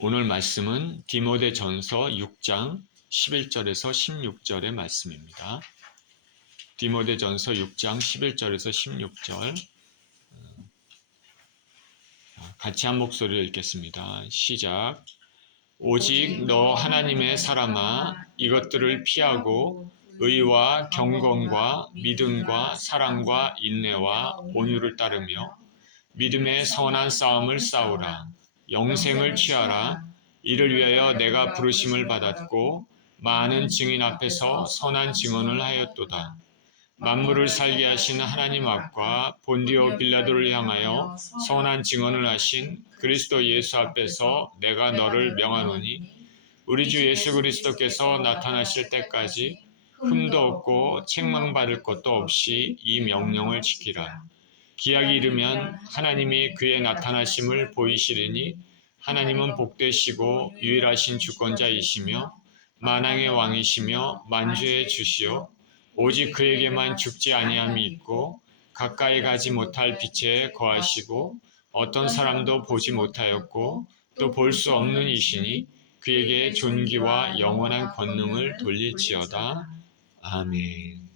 오늘 말씀은 디모데전서 6장 11절에서 16절의 말씀입니다. 디모데전서 6장 11절에서 16절 같이 한 목소리를 읽겠습니다. 시작. 오직 너 하나님의 사람아 이것들을 피하고 의와 경건과 믿음과 사랑과 인내와 온유를 따르며 믿음의 선한 싸움을 싸우라. 영생을 취하라. 이를 위하여 내가 부르심을 받았고 많은 증인 앞에서 선한 증언을 하였도다. 만물을 살게 하신 하나님 앞과 본디오 빌라도를 향하여 선한 증언을 하신 그리스도 예수 앞에서 내가 너를 명하노니 우리 주 예수 그리스도께서 나타나실 때까지 흠도 없고 책망받을 것도 없이 이 명령을 지키라. 기약이 이르면 하나님이 그의 나타나심을 보이시리니 하나님은 복되시고 유일하신 주권자이시며 만왕의 왕이시며 만주의 주시요 오직 그에게만 죽지 아니함이 있고 가까이 가지 못할 빛에 거하시고 어떤 사람도 보지 못하였고 또 볼 수 없는 이시니 그에게 존귀와 영원한 권능을 돌릴지어다. 아멘.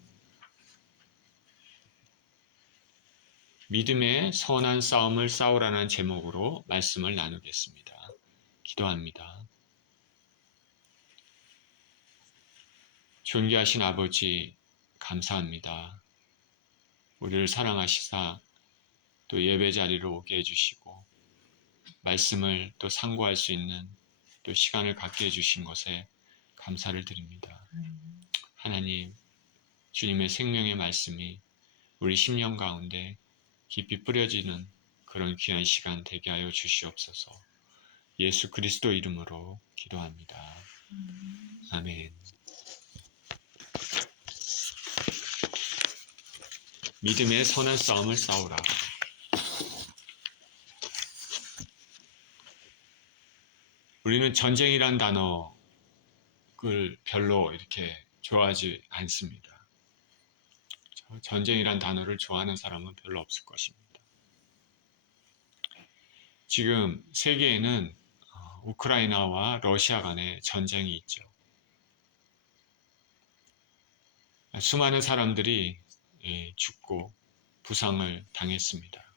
믿음의 선한 싸움을 싸우라는 제목으로 말씀을 나누겠습니다. 기도합니다. 존귀하신 아버지, 감사합니다. 우리를 사랑하시사 또 예배 자리로 오게 해주시고 말씀을 또 상고할 수 있는 또 시간을 갖게 해주신 것에 감사를 드립니다. 하나님, 주님의 생명의 말씀이 우리 심령 가운데 깊이 뿌려지는 그런 귀한 시간 되게 하여 주시옵소서. 예수 그리스도 이름으로 기도합니다. 아멘. 믿음의 선한 싸움을 싸우라. 우리는 전쟁이란 단어를 별로 이렇게 좋아하지 않습니다. 전쟁이란 단어를 좋아하는 사람은 별로 없을 것입니다. 지금 세계에는 우크라이나와 러시아 간의 전쟁이 있죠. 수많은 사람들이 죽고 부상을 당했습니다.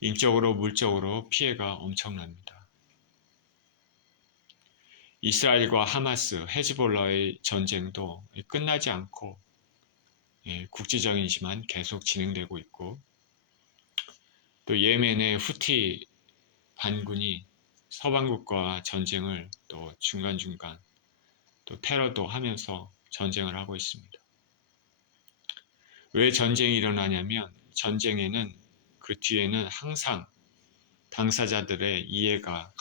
인적으로 물적으로 피해가 엄청납니다. 이스라엘과 하마스, 헤즈볼라의 전쟁도 끝나지 않고 국지적이지만 계속 진행되고 있고 또 예멘의 후티 반군이 서방국과 전쟁을 또 중간중간 또 테러도 하면서 전쟁을 하고 있습니다. 왜 전쟁이 일어나냐면 전쟁에는 그 뒤에는 항상 당사자들의 이해가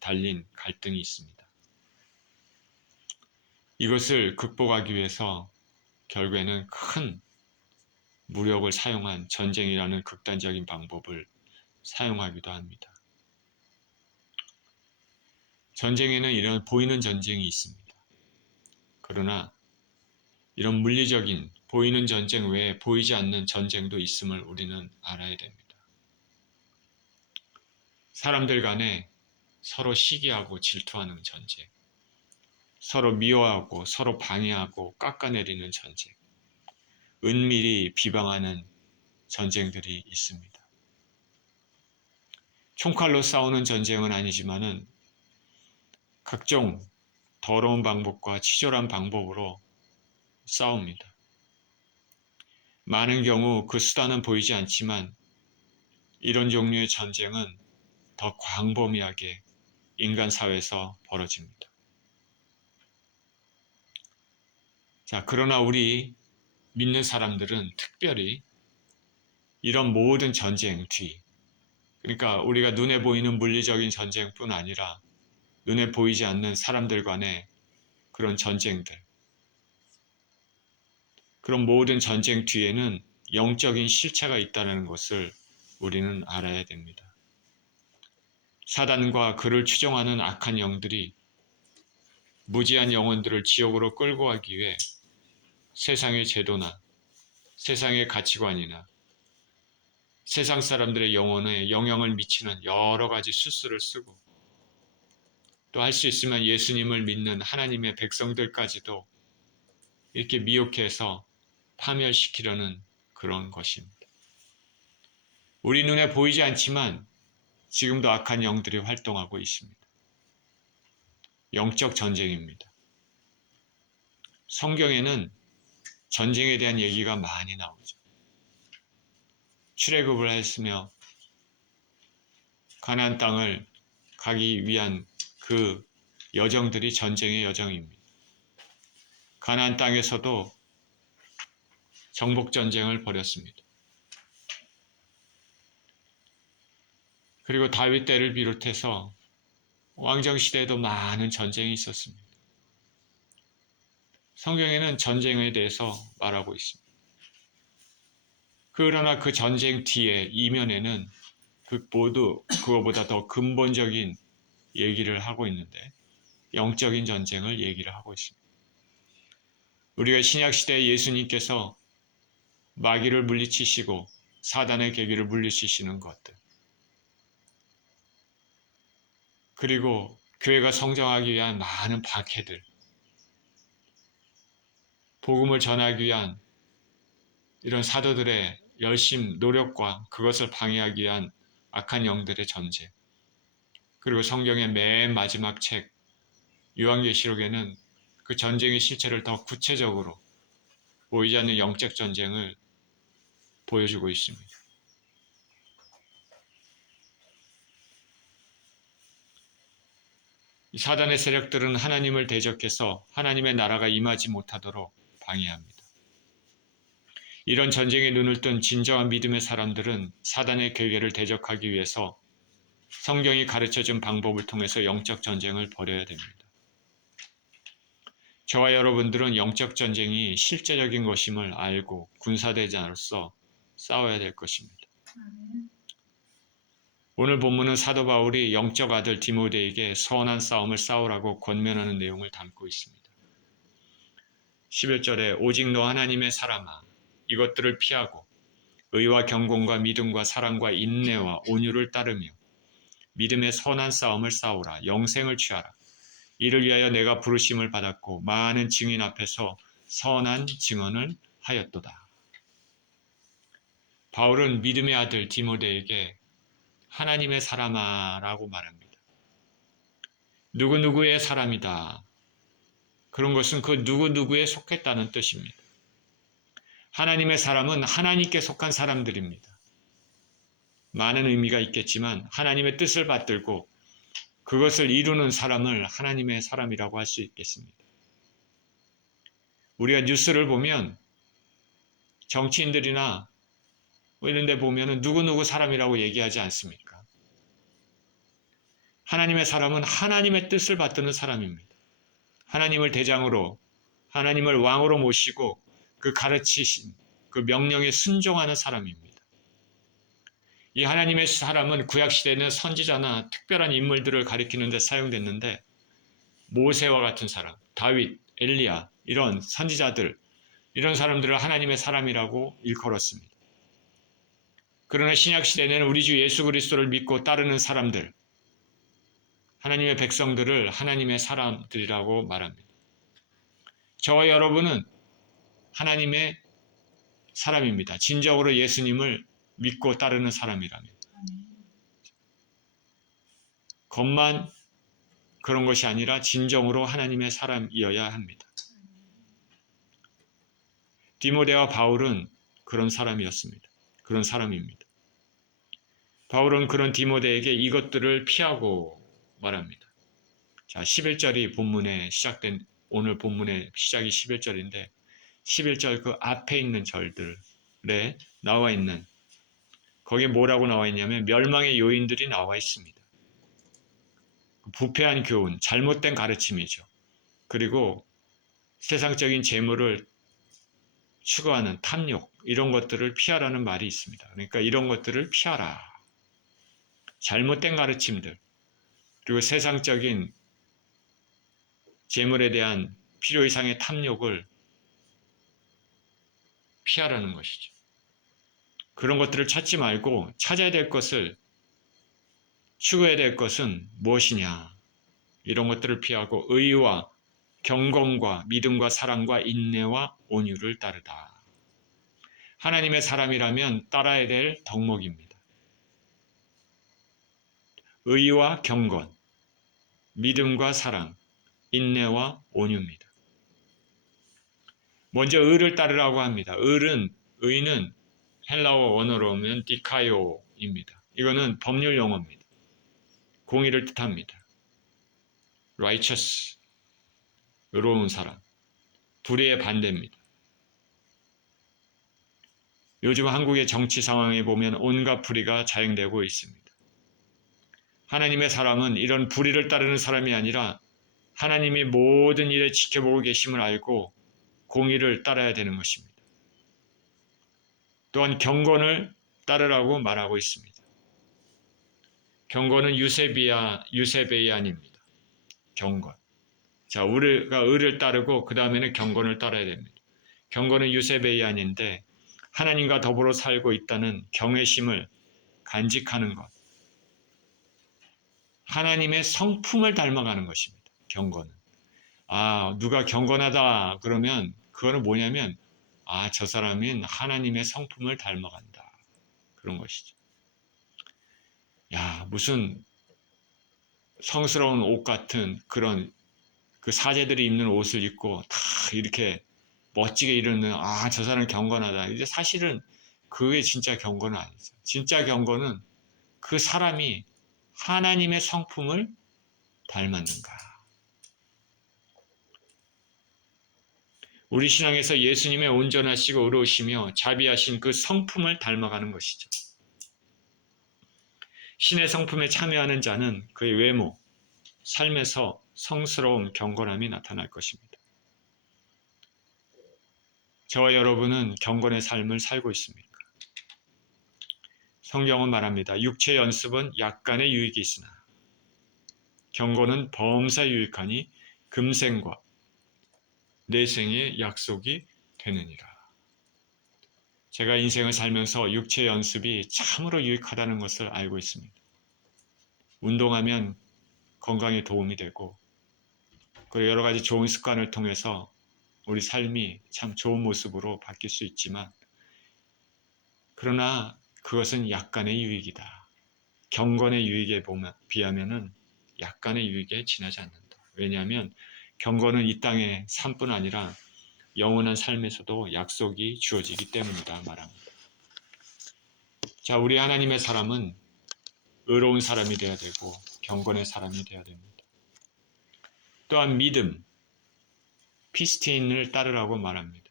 달린 갈등이 있습니다. 이것을 극복하기 위해서 결국에는 큰 무력을 사용한 전쟁이라는 극단적인 방법을 사용하기도 합니다. 전쟁에는 이런 보이는 전쟁이 있습니다. 그러나 이런 물리적인 보이는 전쟁 외에 보이지 않는 전쟁도 있음을 우리는 알아야 됩니다. 사람들 간에 서로 시기하고 질투하는 전쟁, 서로 미워하고 서로 방해하고 깎아내리는 전쟁, 은밀히 비방하는 전쟁들이 있습니다. 총칼로 싸우는 전쟁은 아니지만은 각종 더러운 방법과 치졸한 방법으로 싸웁니다. 많은 경우 그 수단은 보이지 않지만 이런 종류의 전쟁은 더 광범위하게 인간 사회에서 벌어집니다. 자, 그러나 우리 믿는 사람들은 특별히 이런 모든 전쟁 뒤, 그러니까 우리가 눈에 보이는 물리적인 전쟁뿐 아니라 눈에 보이지 않는 사람들 간의 그런 전쟁들, 그런 모든 전쟁 뒤에는 영적인 실체가 있다는 것을 우리는 알아야 됩니다. 사단과 그를 추종하는 악한 영들이 무지한 영혼들을 지옥으로 끌고 가기 위해 세상의 제도나 세상의 가치관이나 세상 사람들의 영혼에 영향을 미치는 여러 가지 수수를 쓰고 또 할 수 있으면 예수님을 믿는 하나님의 백성들까지도 이렇게 미혹해서 파멸시키려는 그런 것입니다. 우리 눈에 보이지 않지만 지금도 악한 영들이 활동하고 있습니다. 영적 전쟁입니다. 성경에는 전쟁에 대한 얘기가 많이 나오죠. 출애굽을 했으며 가나안 땅을 가기 위한 그 여정들이 전쟁의 여정입니다. 가나안 땅에서도 정복 전쟁을 벌였습니다. 그리고 다윗 때를 비롯해서 왕정 시대에도 많은 전쟁이 있었습니다. 성경에는 전쟁에 대해서 말하고 있습니다. 그러나 그 전쟁 뒤에 이면에는 그거보다 더 근본적인 얘기를 하고 있는데 영적인 전쟁을 얘기를 하고 있습니다. 우리가 신약시대에 예수님께서 마귀를 물리치시고 사단의 계기를 물리치시는 것들, 그리고 교회가 성장하기 위한 많은 박해들, 복음을 전하기 위한 이런 사도들의 열심, 노력과 그것을 방해하기 위한 악한 영들의 전쟁, 그리고 성경의 맨 마지막 책 요한계시록에는 그 전쟁의 실체를 더 구체적으로 보이지 않는 영적 전쟁을 보여주고 있습니다. 사단의 세력들은 하나님을 대적해서 하나님의 나라가 임하지 못하도록 방해합니다. 이런 전쟁에 눈을 뜬 진정한 믿음의 사람들은 사단의 계계를 대적하기 위해서 성경이 가르쳐준 방법을 통해서 영적 전쟁을 벌여야 됩니다. 저와 여러분들은 영적 전쟁이 실제적인 것임을 알고 군사대장으로서 싸워야 될 것입니다. 오늘 본문은 사도 바울이 영적 아들 디모데에게 선한 싸움을 싸우라고 권면하는 내용을 담고 있습니다. 11절에 오직 너 하나님의 사람아 이것들을 피하고 의와 경건과 믿음과 사랑과 인내와 온유를 따르며 믿음의 선한 싸움을 싸우라. 영생을 취하라. 이를 위하여 내가 부르심을 받았고 많은 증인 앞에서 선한 증언을 하였도다. 바울은 믿음의 아들 디모데에게 하나님의 사람아 라고 말합니다. 누구누구의 사람이다. 그런 것은 그 누구누구에 속했다는 뜻입니다. 하나님의 사람은 하나님께 속한 사람들입니다. 많은 의미가 있겠지만 하나님의 뜻을 받들고 그것을 이루는 사람을 하나님의 사람이라고 할 수 있겠습니다. 우리가 뉴스를 보면 정치인들이나 이런 데 보면 누구누구 사람이라고 얘기하지 않습니까? 하나님의 사람은 하나님의 뜻을 받드는 사람입니다. 하나님을 대장으로, 하나님을 왕으로 모시고 그 가르치신 그 명령에 순종하는 사람입니다. 이 하나님의 사람은 구약시대에는 선지자나 특별한 인물들을 가리키는 데 사용됐는데 모세와 같은 사람, 다윗, 엘리야 이런 선지자들, 이런 사람들을 하나님의 사람이라고 일컬었습니다. 그러나 신약시대에는 우리 주 예수 그리스도를 믿고 따르는 사람들, 하나님의 백성들을 하나님의 사람들이라고 말합니다. 저와 여러분은 하나님의 사람입니다. 진정으로 예수님을 믿고 따르는 사람이라면. 겉만 그런 것이 아니라 진정으로 하나님의 사람이어야 합니다. 디모데와 바울은 그런 사람이었습니다. 그런 사람입니다. 바울은 그런 디모데에게 이것들을 피하고 말합니다. 자, 11절이 본문에 시작된 오늘 본문의 시작이 11절인데 11절 그 앞에 있는 절들에 나와 있는 거기에 뭐라고 나와 있냐면 멸망의 요인들이 나와 있습니다. 부패한 교훈, 잘못된 가르침이죠. 그리고 세상적인 재물을 추구하는 탐욕 이런 것들을 피하라는 말이 있습니다. 그러니까 이런 것들을 피하라. 잘못된 가르침들 그리고 세상적인 재물에 대한 필요 이상의 탐욕을 피하라는 것이죠. 그런 것들을 찾지 말고 찾아야 될 것을 추구해야 될 것은 무엇이냐? 이런 것들을 피하고 의와 경건과 믿음과 사랑과 인내와 온유를 따르다. 하나님의 사람이라면 따라야 될 덕목입니다. 의와 경건, 믿음과 사랑, 인내와 온유입니다. 먼저 의를 따르라고 합니다. 의는 헬라어 원어로 보면 디카요입니다. 이거는 법률 용어입니다. 공의를 뜻합니다. righteous, 의로운 사람, 불의의 반대입니다. 요즘 한국의 정치 상황에 보면 온갖 불의가 자행되고 있습니다. 하나님의 사람은 이런 불의를 따르는 사람이 아니라 하나님이 모든 일에 지켜보고 계심을 알고 공의를 따라야 되는 것입니다. 또한 경건을 따르라고 말하고 있습니다. 경건은 유세베이안입니다. 경건. 자, 우리가 의를 따르고 그 다음에는 경건을 따라야 됩니다. 경건은 유세베이안인데 하나님과 더불어 살고 있다는 경외심을 간직하는 것. 하나님의 성품을 닮아가는 것입니다. 경건은. 누가 경건하다 그러면 그거는 뭐냐면 저 사람은 하나님의 성품을 닮아간다. 그런 것이죠. 무슨 성스러운 옷 같은 그런 그 사제들이 입는 옷을 입고 다 이렇게 멋지게 이러는 저 사람은 경건하다. 이제 사실은 그게 진짜 경건은 아니죠. 진짜 경건은 그 사람이 하나님의 성품을 닮았는가. 우리 신앙에서 예수님의 온전하시고 의로우시며 자비하신 그 성품을 닮아가는 것이죠. 신의 성품에 참여하는 자는 그의 외모, 삶에서 성스러움, 경건함이 나타날 것입니다. 저와 여러분은 경건의 삶을 살고 있습니까? 성경은 말합니다. 육체 연습은 약간의 유익이 있으나 경건은 범사에 유익하니 금생과 내생의 약속이 되느니라. 제가 인생을 살면서 육체 연습이 참으로 유익하다는 것을 알고 있습니다. 운동하면 건강에 도움이 되고 그리고 여러 가지 좋은 습관을 통해서 우리 삶이 참 좋은 모습으로 바뀔 수 있지만 그러나 그것은 약간의 유익이다. 경건의 유익에 비하면 약간의 유익에 지나지 않는다. 왜냐하면 경건은 이 땅의 삶뿐 아니라 영원한 삶에서도 약속이 주어지기 때문이다 말합니다. 자, 우리 하나님의 사람은 의로운 사람이 되어야 되고 경건의 사람이 되어야 됩니다. 또한 믿음, 피스틴을 따르라고 말합니다.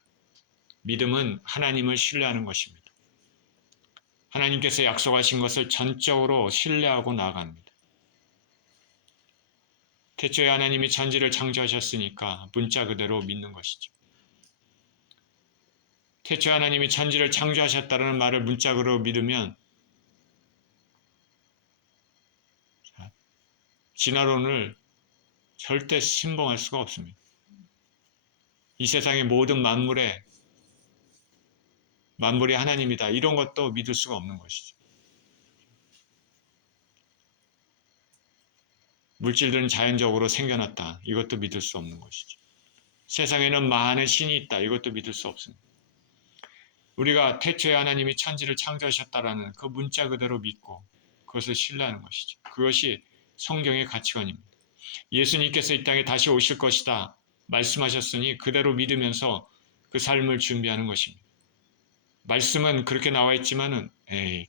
믿음은 하나님을 신뢰하는 것입니다. 하나님께서 약속하신 것을 전적으로 신뢰하고 나아갑니다. 태초에 하나님이 천지를 창조하셨으니까 문자 그대로 믿는 것이죠. 태초에 하나님이 천지를 창조하셨다는 말을 문자 그대로 믿으면 진화론을 절대 신봉할 수가 없습니다. 이 세상의 모든 만물이 하나님이다. 이런 것도 믿을 수가 없는 것이죠. 물질들은 자연적으로 생겨났다. 이것도 믿을 수 없는 것이죠. 세상에는 많은 신이 있다. 이것도 믿을 수 없습니다. 우리가 태초에 하나님이 천지를 창조하셨다라는 그 문자 그대로 믿고 그것을 신뢰하는 것이죠. 그것이 성경의 가치관입니다. 예수님께서 이 땅에 다시 오실 것이다 말씀하셨으니 그대로 믿으면서 그 삶을 준비하는 것입니다. 말씀은 그렇게 나와 있지만은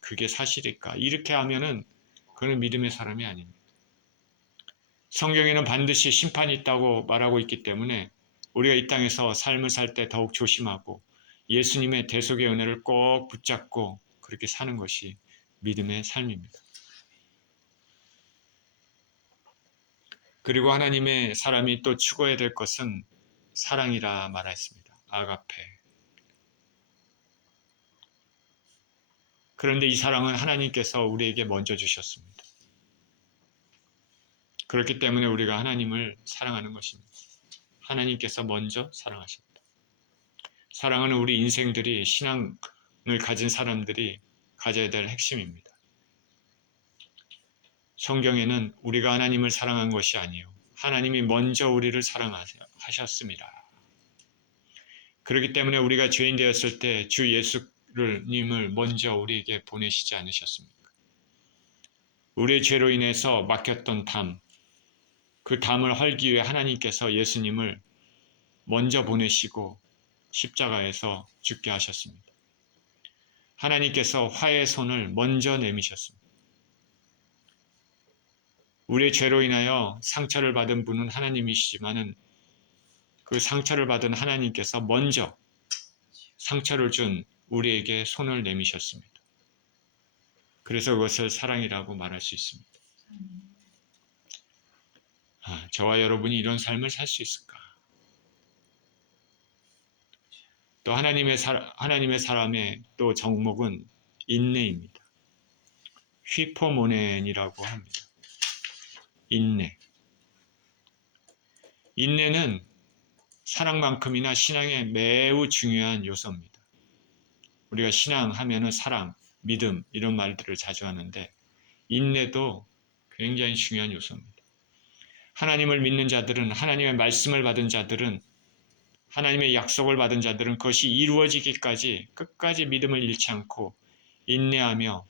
그게 사실일까? 이렇게 하면은 그는 믿음의 사람이 아닙니다. 성경에는 반드시 심판이 있다고 말하고 있기 때문에 우리가 이 땅에서 삶을 살 때 더욱 조심하고 예수님의 대속의 은혜를 꼭 붙잡고 그렇게 사는 것이 믿음의 삶입니다. 그리고 하나님의 사람이 또 추구해야 될 것은 사랑이라 말했습니다. 아가페. 그런데 이 사랑은 하나님께서 우리에게 먼저 주셨습니다. 그렇기 때문에 우리가 하나님을 사랑하는 것입니다. 하나님께서 먼저 사랑하셨다. 사랑은 우리 인생들이 신앙을 가진 사람들이 가져야 될 핵심입니다. 성경에는 우리가 하나님을 사랑한 것이 아니요 하나님이 먼저 우리를 사랑하셨습니다. 그렇기 때문에 우리가 죄인 되었을 때 주 예수님을 먼저 우리에게 보내시지 않으셨습니까? 우리의 죄로 인해서 막혔던 담, 그 담을 헐기 위해 하나님께서 예수님을 먼저 보내시고 십자가에서 죽게 하셨습니다. 하나님께서 화해의 손을 먼저 내미셨습니다. 우리의 죄로 인하여 상처를 받은 분은 하나님이시지만은 그 상처를 받은 하나님께서 먼저 상처를 준 우리에게 손을 내미셨습니다. 그래서 그것을 사랑이라고 말할 수 있습니다. 저와 여러분이 이런 삶을 살 수 있을까? 또 하나님의 사람의 또 정목은 인내입니다. 휘포모넨이라고 합니다. 인내. 인내는 사랑만큼이나 신앙에 매우 중요한 요소입니다. 우리가 신앙하면은 사랑, 믿음 이런 말들을 자주 하는데 인내도 굉장히 중요한 요소입니다. 하나님을 믿는 자들은, 하나님의 말씀을 받은 자들은, 하나님의 약속을 받은 자들은 그것이 이루어지기까지 끝까지 믿음을 잃지 않고 인내하며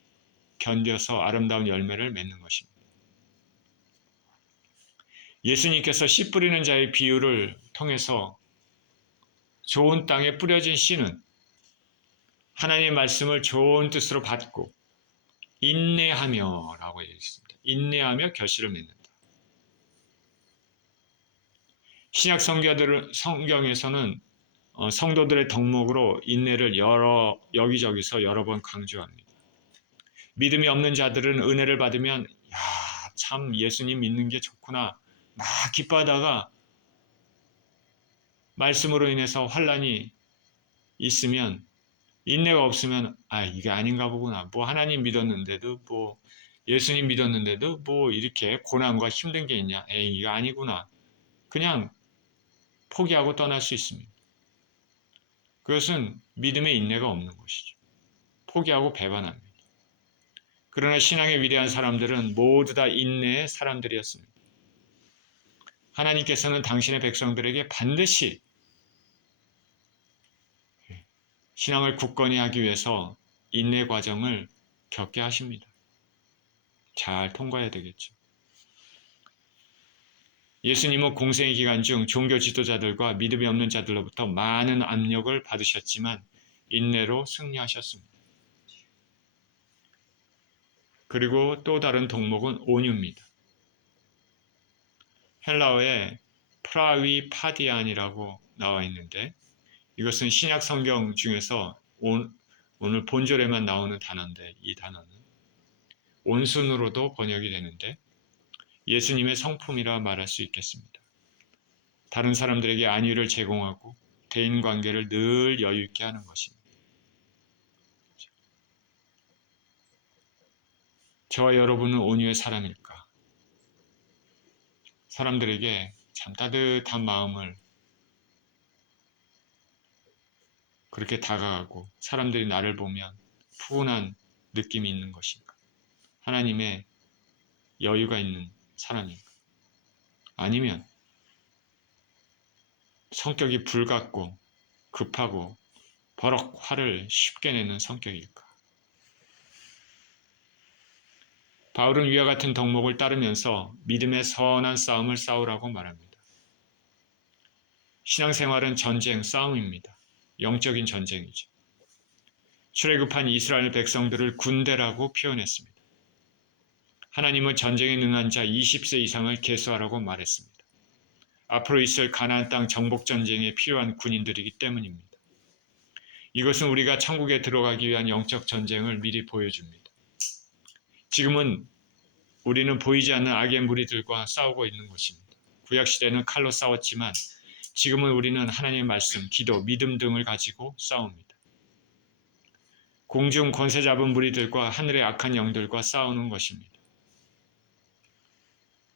견뎌서 아름다운 열매를 맺는 것입니다. 예수님께서 씨 뿌리는 자의 비유를 통해서 좋은 땅에 뿌려진 씨는 하나님의 말씀을 좋은 뜻으로 받고 인내하며 라고 얘기했습니다. 인내하며 결실을 맺는다. 신약 성경에서는 성도들의 덕목으로 인내를 여기저기서 여러 번 강조합니다. 믿음이 없는 자들은 은혜를 받으면 참 예수님 믿는 게 좋구나 막 기뻐하다가 말씀으로 인해서 환난이 있으면 인내가 없으면 이게 아닌가 보구나. 뭐 하나님 믿었는데도 뭐 예수님 믿었는데도 뭐 이렇게 고난과 힘든 게 있냐. 이거 아니구나. 그냥 포기하고 떠날 수 있습니다. 그것은 믿음의 인내가 없는 것이죠. 포기하고 배반합니다. 그러나 신앙의 위대한 사람들은 모두 다 인내의 사람들이었습니다. 하나님께서는 당신의 백성들에게 반드시 신앙을 굳건히 하기 위해서 인내 과정을 겪게 하십니다. 잘 통과해야 되겠죠. 예수님은 공생의 기간 중 종교 지도자들과 믿음이 없는 자들로부터 많은 압력을 받으셨지만 인내로 승리하셨습니다. 그리고 또 다른 덕목은 온유입니다. 헬라어에 프라위파디안이라고 나와 있는데 이것은 신약 성경 중에서 오늘 본절에만 나오는 단어인데 이 단어는 온순으로도 번역이 되는데 예수님의 성품이라 말할 수 있겠습니다. 다른 사람들에게 안위를 제공하고 대인관계를 늘 여유 있게 하는 것입니다. 저와 여러분은 온유의 사람일까? 사람들에게 참 따뜻한 마음을 그렇게 다가가고 사람들이 나를 보면 푸근한 느낌이 있는 것인가? 하나님의 여유가 있는 사람인가? 아니면 성격이 불같고 급하고 버럭 화를 쉽게 내는 성격일까? 바울은 위와 같은 덕목을 따르면서 믿음의 선한 싸움을 싸우라고 말합니다. 신앙생활은 전쟁, 싸움입니다. 영적인 전쟁이죠. 출애굽한 이스라엘 백성들을 군대라고 표현했습니다. 하나님은 전쟁에 능한 자 20세 이상을 계수하라고 말했습니다. 앞으로 있을 가나안 땅 정복 전쟁에 필요한 군인들이기 때문입니다. 이것은 우리가 천국에 들어가기 위한 영적 전쟁을 미리 보여줍니다. 지금은 우리는 보이지 않는 악의 무리들과 싸우고 있는 것입니다. 구약시대는 칼로 싸웠지만 지금은 우리는 하나님의 말씀, 기도, 믿음 등을 가지고 싸웁니다. 공중 권세 잡은 무리들과 하늘의 악한 영들과 싸우는 것입니다.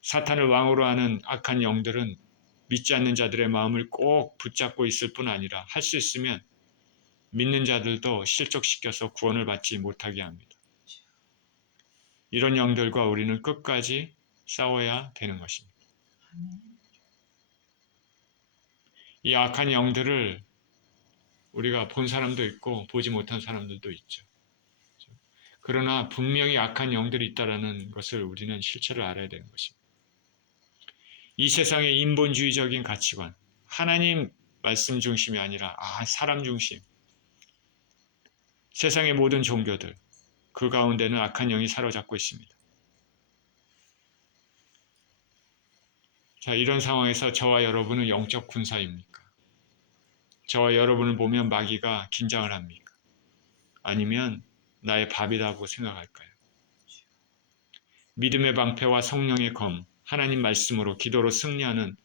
사탄을 왕으로 하는 악한 영들은 믿지 않는 자들의 마음을 꼭 붙잡고 있을 뿐 아니라 할 수 있으면 믿는 자들도 실족시켜서 구원을 받지 못하게 합니다. 이런 영들과 우리는 끝까지 싸워야 되는 것입니다. 이 악한 영들을 우리가 본 사람도 있고 보지 못한 사람들도 있죠. 그러나 분명히 악한 영들이 있다는 것을 우리는 실체를 알아야 되는 것입니다. 이 세상의 인본주의적인 가치관, 하나님 말씀 중심이 아니라 사람 중심, 세상의 모든 종교들, 그 가운데는 악한 영이 사로잡고 있습니다. 자, 이런 상황에서 저와 여러분은 영적 군사입니까? 저와 여러분을 보면 마귀가 긴장을 합니까? 아니면 나의 밥이라고 생각할까요? 믿음의 방패와 성령의 검, 하나님 말씀으로 기도로 승리하는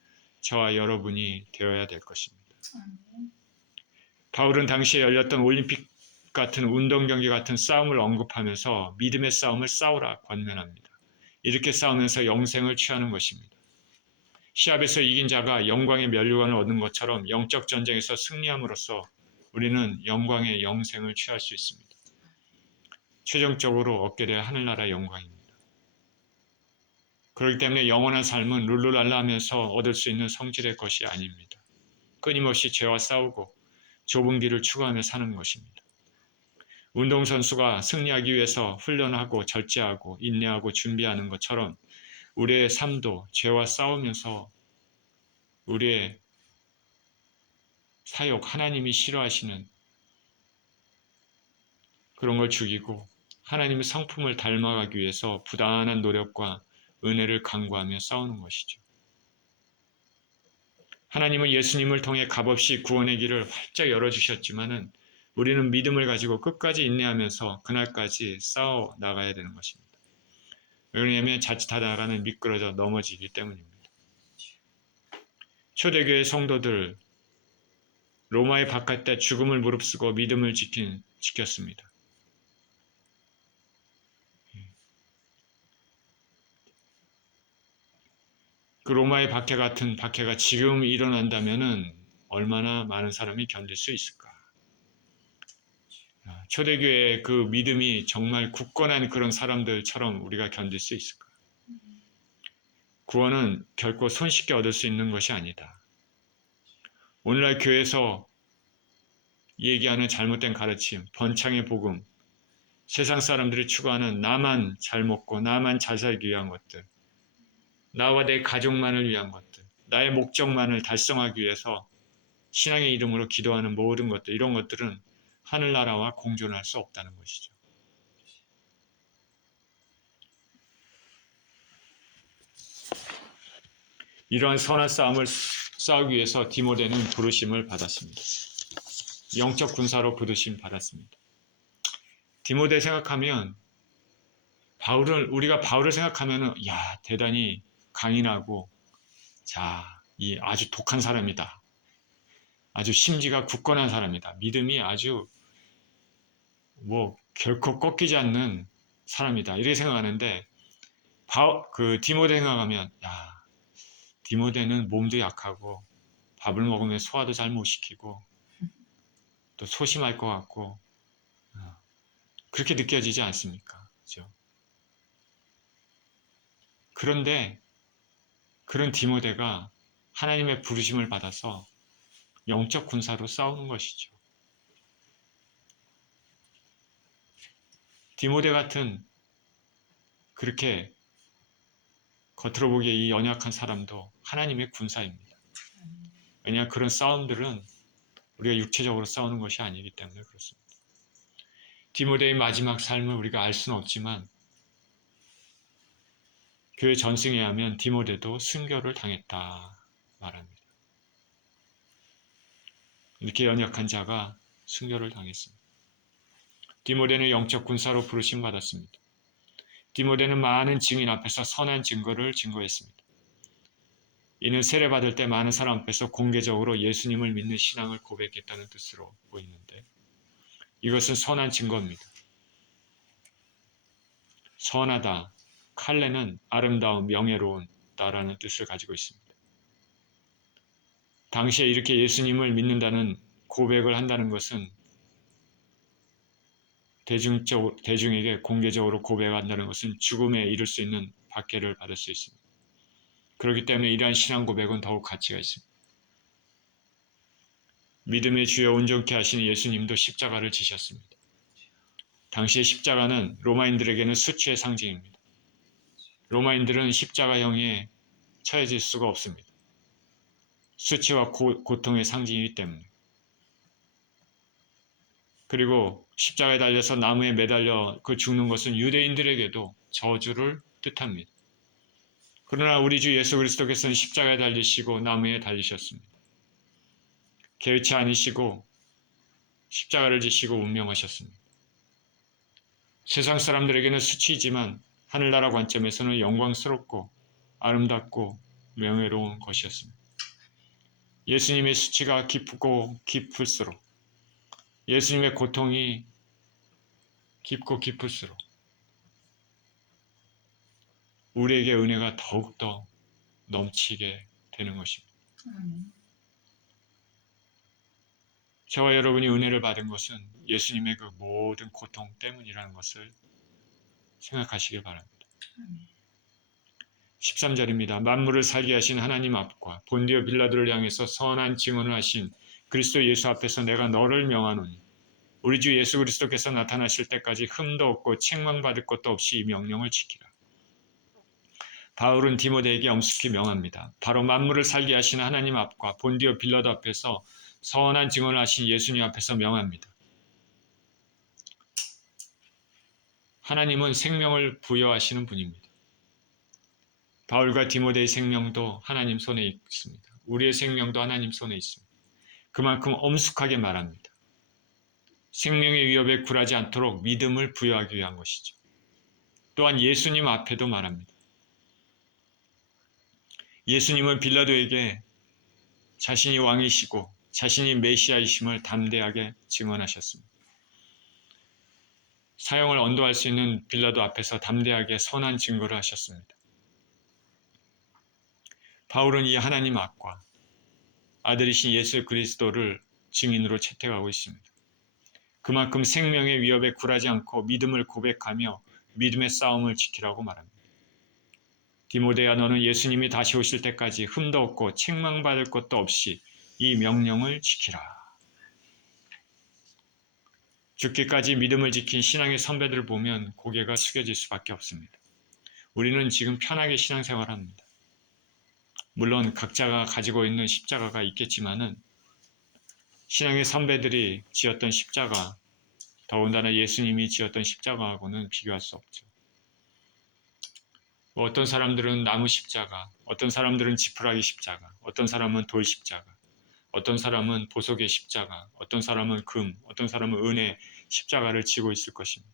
저와 여러분이 되어야 될 것입니다. 바울은 당시에 열렸던 올림픽 같은 운동 경기 같은 싸움을 언급하면서 믿음의 싸움을 싸우라 권면합니다. 이렇게 싸우면서 영생을 취하는 것입니다. 시합에서 이긴 자가 영광의 면류관을 얻는 것처럼 영적 전쟁에서 승리함으로써 우리는 영광의 영생을 취할 수 있습니다. 최종적으로 얻게 될 하늘나라의 영광입니다. 그렇기 때문에 영원한 삶은 룰루랄라 하면서 얻을 수 있는 성질의 것이 아닙니다. 끊임없이 죄와 싸우고 좁은 길을 추구하며 사는 것입니다. 운동선수가 승리하기 위해서 훈련하고 절제하고 인내하고 준비하는 것처럼 우리의 삶도 죄와 싸우면서 우리의 사욕, 하나님이 싫어하시는 그런 걸 죽이고 하나님의 성품을 닮아가기 위해서 부단한 노력과 은혜를 강구하며 싸우는 것이죠. 하나님은 예수님을 통해 값없이 구원의 길을 활짝 열어주셨지만은 우리는 믿음을 가지고 끝까지 인내하면서 그날까지 싸워 나가야 되는 것입니다. 왜냐하면 자칫하다가는 미끄러져 넘어지기 때문입니다. 초대교회 성도들 로마의 바깥에 죽음을 무릅쓰고 믿음을 지켰습니다. 그 로마의 박해 같은 박해가 지금 일어난다면은 얼마나 많은 사람이 견딜 수 있을까? 초대교회의 그 믿음이 정말 굳건한 그런 사람들처럼 우리가 견딜 수 있을까? 구원은 결코 손쉽게 얻을 수 있는 것이 아니다. 오늘날 교회에서 얘기하는 잘못된 가르침, 번창의 복음, 세상 사람들이 추구하는 나만 잘 먹고 나만 잘 살기 위한 것들, 나와 내 가족만을 위한 것들, 나의 목적만을 달성하기 위해서 신앙의 이름으로 기도하는 모든 것들, 이런 것들은 하늘나라와 공존할 수 없다는 것이죠. 이러한 선한 싸움을 싸우기 위해서 디모데는 부르심을 받았습니다. 영적 군사로 부르심 받았습니다. 디모데 생각하면 우리가 바울을 생각하면은 대단히 강인하고 이 아주 독한 사람이다. 아주 심지가 굳건한 사람이다. 믿음이 아주 결코 꺾이지 않는 사람이다. 이렇게 생각하는데 디모데 생각하면 디모데는 몸도 약하고 밥을 먹으면 소화도 잘 못 시키고 또 소심할 것 같고 그렇게 느껴지지 않습니까? 그렇죠? 그런데 그런 디모데가 하나님의 부르심을 받아서 영적 군사로 싸우는 것이죠. 디모데 같은 그렇게 겉으로 보기에 이 연약한 사람도 하나님의 군사입니다. 왜냐하면 그런 싸움들은 우리가 육체적으로 싸우는 것이 아니기 때문에 그렇습니다. 디모데의 마지막 삶을 우리가 알 수는 없지만 교회 전승에 하면 디모데도 순교를 당했다 말합니다. 이렇게 연약한 자가 순교를 당했습니다. 디모데는 영적 군사로 부르심 받았습니다. 디모데는 많은 증인 앞에서 선한 증거를 증거했습니다. 이는 세례받을 때 많은 사람 앞에서 공개적으로 예수님을 믿는 신앙을 고백했다는 뜻으로 보이는데 이것은 선한 증거입니다. 선하다, 칼레는 아름다운, 명예로운다라는 뜻을 가지고 있습니다. 당시에 이렇게 예수님을 믿는다는 고백을 한다는 것은 대중에게 공개적으로 고백한다는 것은 죽음에 이를 수 있는 박해를 받을 수 있습니다. 그렇기 때문에 이러한 신앙 고백은 더욱 가치가 있습니다. 믿음의 주여 온전케 하시는 예수님도 십자가를 지셨습니다. 당시의 십자가는 로마인들에게는 수치의 상징입니다. 로마인들은 십자가형에 처해질 수가 없습니다. 수치와 고통의 상징이기 때문에. 그리고 십자가에 달려서 나무에 매달려 그 죽는 것은 유대인들에게도 저주를 뜻합니다. 그러나 우리 주 예수 그리스도께서는 십자가에 달리시고 나무에 달리셨습니다. 개의치 않으시고 십자가를 지시고 운명하셨습니다. 세상 사람들에게는 수치이지만 하늘나라 관점에서는 영광스럽고 아름답고 명예로운 것이었습니다. 예수님의 수치가 깊고 깊을수록, 예수님의 고통이 깊고 깊을수록 우리에게 은혜가 더욱더 넘치게 되는 것입니다. 저와 여러분이 은혜를 받은 것은 예수님의 그 모든 고통 때문이라는 것을 생각하시길 바랍니다. 13절입니다. 만물을 살게 하신 하나님 앞과 본디오 빌라도를 향해서 선한 증언을 하신 그리스도 예수 앞에서 내가 너를 명하노니 우리 주 예수 그리스도께서 나타나실 때까지 흠도 없고 책망받을 것도 없이 이 명령을 지키라. 바울은 디모데에게 엄숙히 명합니다. 바로 만물을 살게 하신 하나님 앞과 본디오 빌라도 앞에서 선한 증언을 하신 예수님 앞에서 명합니다. 하나님은 생명을 부여하시는 분입니다. 바울과 디모데의 생명도 하나님 손에 있습니다. 우리의 생명도 하나님 손에 있습니다. 그만큼 엄숙하게 말합니다. 생명의 위협에 굴하지 않도록 믿음을 부여하기 위한 것이죠. 또한 예수님 앞에도 말합니다. 예수님은 빌라도에게 자신이 왕이시고 자신이 메시아이심을 담대하게 증언하셨습니다. 사형을 언도할 수 있는 빌라도 앞에서 담대하게 선한 증거를 하셨습니다. 바울은 이 하나님 앞과 아들이신 예수 그리스도를 증인으로 채택하고 있습니다. 그만큼 생명의 위협에 굴하지 않고 믿음을 고백하며 믿음의 싸움을 지키라고 말합니다. 디모데야, 너는 예수님이 다시 오실 때까지 흠도 없고 책망받을 것도 없이 이 명령을 지키라. 죽기까지 믿음을 지킨 신앙의 선배들을 보면 고개가 숙여질 수밖에 없습니다. 우리는 지금 편하게 신앙생활합니다. 물론 각자가 가지고 있는 십자가가 있겠지만은 신앙의 선배들이 지었던 십자가, 더군다나 예수님이 지었던 십자가하고는 비교할 수 없죠. 어떤 사람들은 나무 십자가, 어떤 사람들은 지푸라기 십자가, 어떤 사람은 돌 십자가, 어떤 사람은 보석의 십자가, 어떤 사람은 금, 어떤 사람은 은의 십자가를 지고 있을 것입니다.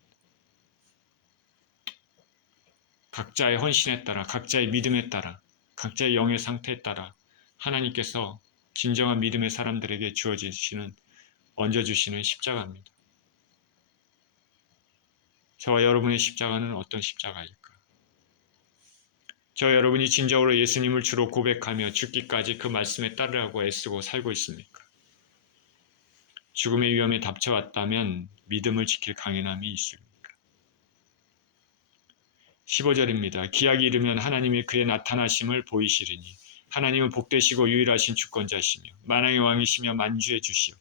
각자의 헌신에 따라, 각자의 믿음에 따라, 각자의 영의 상태에 따라 하나님께서 진정한 믿음의 사람들에게 얹어주시는 십자가입니다. 저와 여러분의 십자가는 어떤 십자가일까? 저 여러분이 진정으로 예수님을 주로 고백하며 죽기까지 그 말씀에 따르라고 애쓰고 살고 있습니까? 죽음의 위험에 닥쳐왔다면 믿음을 지킬 강인함이 있습니까? 15절입니다. 기약이 이르면 하나님이 그의 나타나심을 보이시리니 하나님은 복되시고 유일하신 주권자시며 만왕의 왕이시며 만주의 주시오.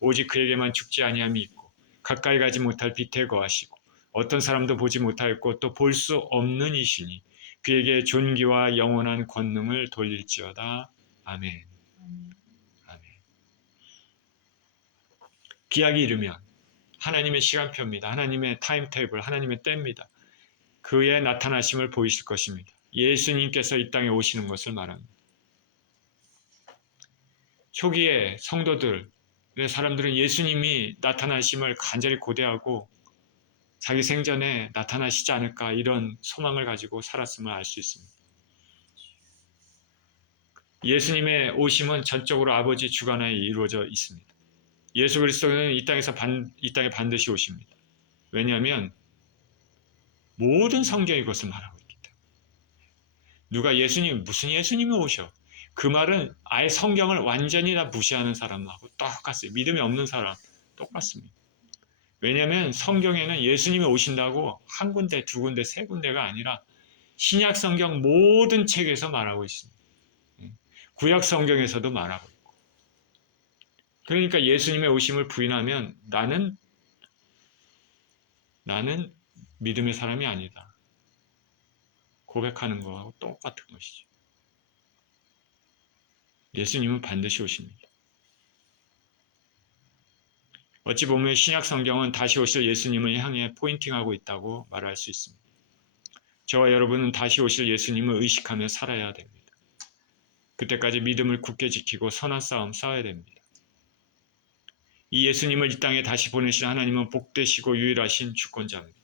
오직 그에게만 죽지 아니함이 있고 가까이 가지 못할 빛에 거하시고 어떤 사람도 보지 못하였고 또 볼 수 없는 이시니 그에게 존귀와 영원한 권능을 돌릴지어다. 아멘. 아멘. 기약이 이르면 하나님의 시간표입니다. 하나님의 타임테이블, 하나님의 때입니다. 그의 나타나심을 보이실 것입니다. 예수님께서 이 땅에 오시는 것을 말합니다. 초기에 성도들의 사람들은 예수님이 나타나심을 간절히 고대하고 자기 생전에 나타나시지 않을까 이런 소망을 가지고 살았음을 알 수 있습니다. 예수님의 오심은 전적으로 아버지 주관하에 이루어져 있습니다. 예수 그리스도는 이 땅에 반드시 오십니다. 왜냐하면 모든 성경이 그것을 말하고 있기 때문에. 누가 무슨 예수님이 오셔? 그 말은 아예 성경을 완전히 다 무시하는 사람하고 똑같아요. 믿음이 없는 사람 똑같습니다. 왜냐하면 성경에는 예수님이 오신다고 한 군데, 두 군데, 세 군데가 아니라 신약 성경 모든 책에서 말하고 있습니다. 구약 성경에서도 말하고 있고. 그러니까 예수님의 오심을 부인하면 나는 믿음의 사람이 아니다. 고백하는 거하고 똑같은 것이죠. 예수님은 반드시 오십니다. 어찌 보면 신약 성경은 다시 오실 예수님을 향해 포인팅하고 있다고 말할 수 있습니다. 저와 여러분은 다시 오실 예수님을 의식하며 살아야 됩니다. 그때까지 믿음을 굳게 지키고 선한 싸움 싸워야 됩니다. 이 예수님을 이 땅에 다시 보내신 하나님은 복되시고 유일하신 주권자입니다.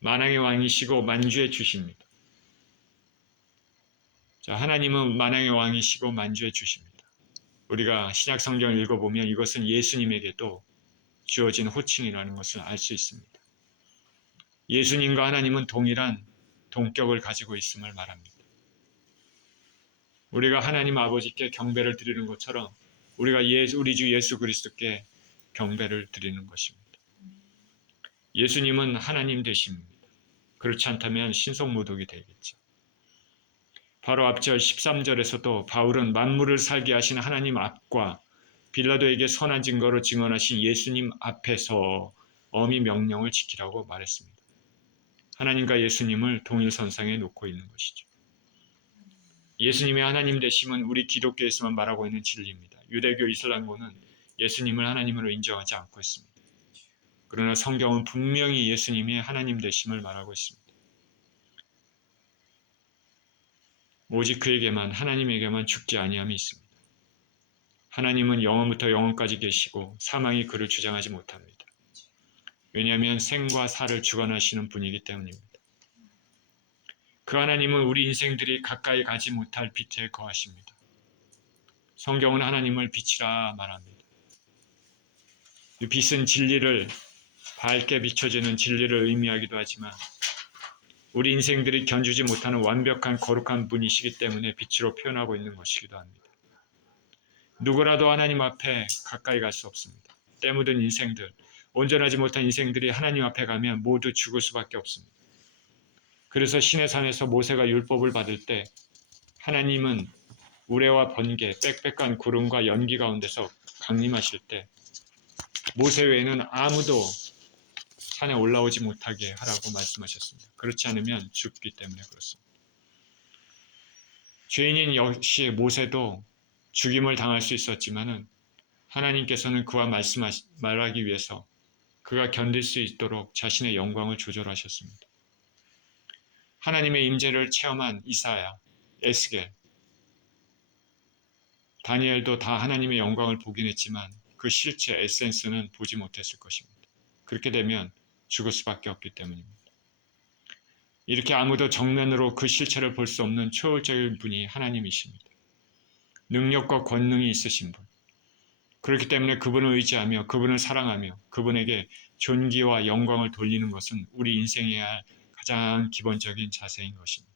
만왕의 왕이시고 만주의 주십니다. 자, 하나님은 만왕의 왕이시고 만주의 주십니다. 우리가 신약 성경을 읽어보면 이것은 예수님에게도 주어진 호칭이라는 것을 알 수 있습니다. 예수님과 하나님은 동일한 동격을 가지고 있음을 말합니다. 우리가 하나님 아버지께 경배를 드리는 것처럼 우리가 우리 주 예수 그리스도께 경배를 드리는 것입니다. 예수님은 하나님 되십니다. 그렇지 않다면 신성모독이 되겠죠. 바로 앞절 13절에서도 바울은 만물을 살게 하신 하나님 앞과 빌라도에게 선한 증거로 증언하신 예수님 앞에서 엄히 명령을 지키라고 말했습니다. 하나님과 예수님을 동일선상에 놓고 있는 것이죠. 예수님의 하나님 되심은 우리 기독교에서만 말하고 있는 진리입니다. 유대교 이슬람교는 예수님을 하나님으로 인정하지 않고 있습니다. 그러나 성경은 분명히 예수님이 하나님 되심을 말하고 있습니다. 오직 그에게만 하나님에게만 죽지 아니함이 있습니다. 하나님은 영원부터 영원까지 계시고 사망이 그를 주장하지 못합니다. 왜냐하면 생과 사를 주관하시는 분이기 때문입니다. 그 하나님은 우리 인생들이 가까이 가지 못할 빛에 거하십니다. 성경은 하나님을 빛이라 말합니다. 이 빛은 진리를 밝게 비춰주는 진리를 의미하기도 하지만 우리 인생들이 견주지 못하는 완벽한 거룩한 분이시기 때문에 빛으로 표현하고 있는 것이기도 합니다. 누구라도 하나님 앞에 가까이 갈 수 없습니다. 때 묻은 인생들, 온전하지 못한 인생들이 하나님 앞에 가면 모두 죽을 수밖에 없습니다. 그래서 시내산에서 모세가 율법을 받을 때 하나님은 우레와 번개, 빽빽한 구름과 연기 가운데서 강림하실 때 모세 외에는 아무도 산에 올라오지 못하게 하라고 말씀하셨습니다. 그렇지 않으면 죽기 때문에 그렇습니다. 죄인인 역시 모세도 죽임을 당할 수 있었지만은 하나님께서는 그와 말하기 위해서 그가 견딜 수 있도록 자신의 영광을 조절하셨습니다. 하나님의 임재를 체험한 이사야, 에스겔, 다니엘도 다 하나님의 영광을 보긴 했지만 그 실체, 에센스는 보지 못했을 것입니다. 그렇게 되면 죽을 수밖에 없기 때문입니다. 이렇게 아무도 정면으로 그 실체를 볼 수 없는 초월적인 분이 하나님이십니다. 능력과 권능이 있으신 분. 그렇기 때문에 그분을 의지하며 그분을 사랑하며 그분에게 존귀와 영광을 돌리는 것은 우리 인생해야 할 가장 기본적인 자세인 것입니다.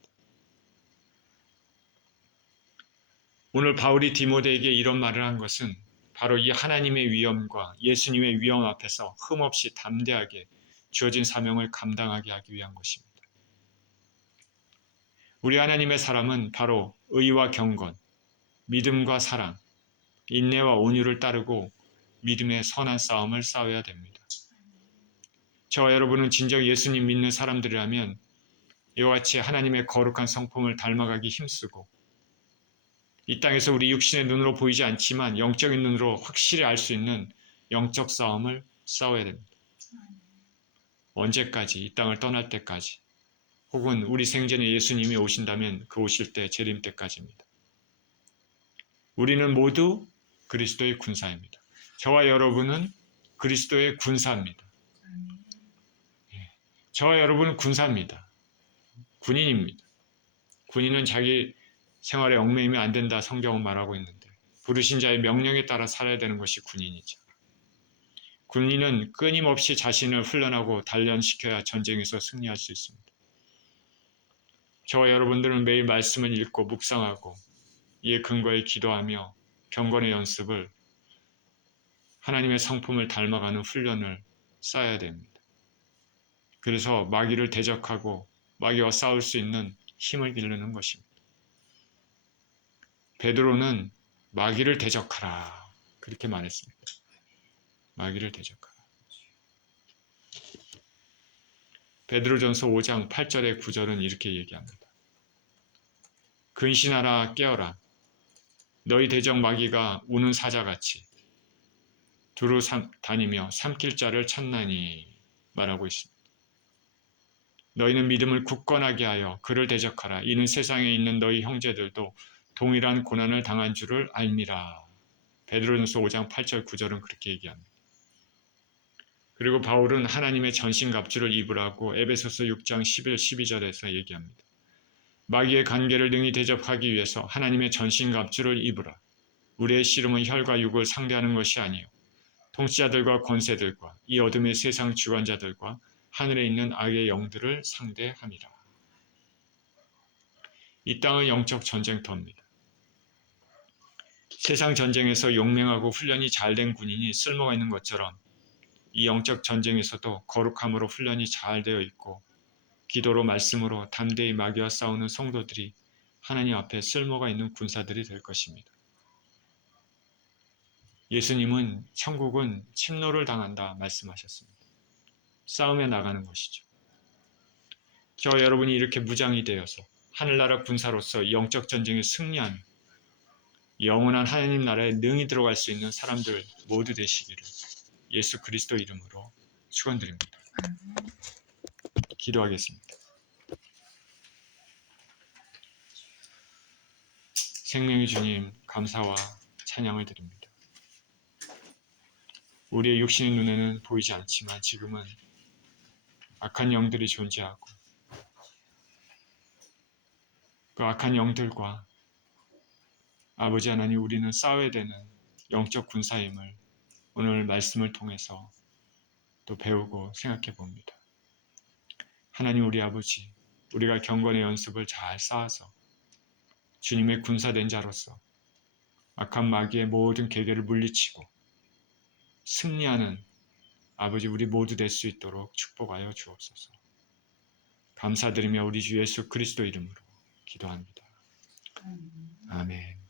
오늘 바울이 디모데에게 이런 말을 한 것은 바로 이 하나님의 위엄과 예수님의 위엄 앞에서 흠없이 담대하게 주어진 사명을 감당하게 하기 위한 것입니다. 우리 하나님의 사람은 바로 의와 경건, 믿음과 사랑, 인내와 온유를 따르고 믿음의 선한 싸움을 싸워야 됩니다. 저와 여러분은 진정 예수님 믿는 사람들이라면 이와 같이 하나님의 거룩한 성품을 닮아가기 힘쓰고 이 땅에서 우리 육신의 눈으로 보이지 않지만 영적인 눈으로 확실히 알 수 있는 영적 싸움을 싸워야 됩니다. 언제까지? 이 땅을 떠날 때까지. 혹은 우리 생전에 예수님이 오신다면 그 오실 때 재림 때까지입니다. 우리는 모두 그리스도의 군사입니다. 저와 여러분은 그리스도의 군사입니다. 저와 여러분은 군사입니다. 군인입니다. 군인은 자기 생활에 얽매이면 안 된다 성경은 말하고 있는데 부르신 자의 명령에 따라 살아야 되는 것이 군인이죠. 군인은 끊임없이 자신을 훈련하고 단련시켜야 전쟁에서 승리할 수 있습니다. 저와 여러분들은 매일 말씀을 읽고 묵상하고 이에 근거해 기도하며 경건의 연습을 하나님의 성품을 닮아가는 훈련을 쌓아야 됩니다. 그래서 마귀를 대적하고 마귀와 싸울 수 있는 힘을 기르는 것입니다. 베드로는 마귀를 대적하라 그렇게 말했습니다. 마귀를 대적하라. 베드로전서 5장 8절의 9절은 이렇게 얘기합니다. 근신하라 깨어라. 너희 대적 마귀가 우는 사자같이 두루 다니며 삼킬 자를 찾나니 말하고 있습니다. 너희는 믿음을 굳건하게 하여 그를 대적하라. 이는 세상에 있는 너희 형제들도 동일한 고난을 당한 줄을 알미라. 베드로전서 5장 8절 9절은 그렇게 얘기합니다. 그리고 바울은 하나님의 전신갑주를 입으라고 에베소서 6장 11, 12절에서 얘기합니다. 마귀의 관계를 능히 대접하기 위해서 하나님의 전신갑주를 입으라. 우리의 씨름은 혈과 육을 상대하는 것이 아니요 통치자들과 권세들과 이 어둠의 세상 주관자들과 하늘에 있는 악의 영들을 상대함이라. 이 땅은 영적 전쟁터입니다. 세상 전쟁에서 용맹하고 훈련이 잘된 군인이 쓸모가 있는 것처럼 이 영적 전쟁에서도 거룩함으로 훈련이 잘 되어 있고 기도로 말씀으로 담대히 마귀와 싸우는 성도들이 하나님 앞에 쓸모가 있는 군사들이 될 것입니다. 예수님은 천국은 침노를 당한다 말씀하셨습니다. 싸움에 나가는 것이죠. 저와 여러분이 이렇게 무장이 되어서 하늘나라 군사로서 영적 전쟁에 승리하는 영원한 하나님 나라에 능히 들어갈 수 있는 사람들 모두 되시기를 예수 그리스도 이름으로 축원드립니다. 기도하겠습니다. 생명의 주님, 감사와 찬양을 드립니다. 우리의 육신의 눈에는 보이지 않지만 지금은 악한 영들이 존재하고 그 악한 영들과 아버지 하나님 우리는 싸워야 되는 영적 군사임을 오늘 말씀을 통해서 또 배우고 생각해 봅니다. 하나님 우리 아버지, 우리가 경건의 연습을 잘 쌓아서 주님의 군사된 자로서 악한 마귀의 모든 계계를 물리치고 승리하는 아버지 우리 모두 될 수 있도록 축복하여 주옵소서. 감사드리며 우리 주 예수 그리스도 이름으로 기도합니다. 아멘.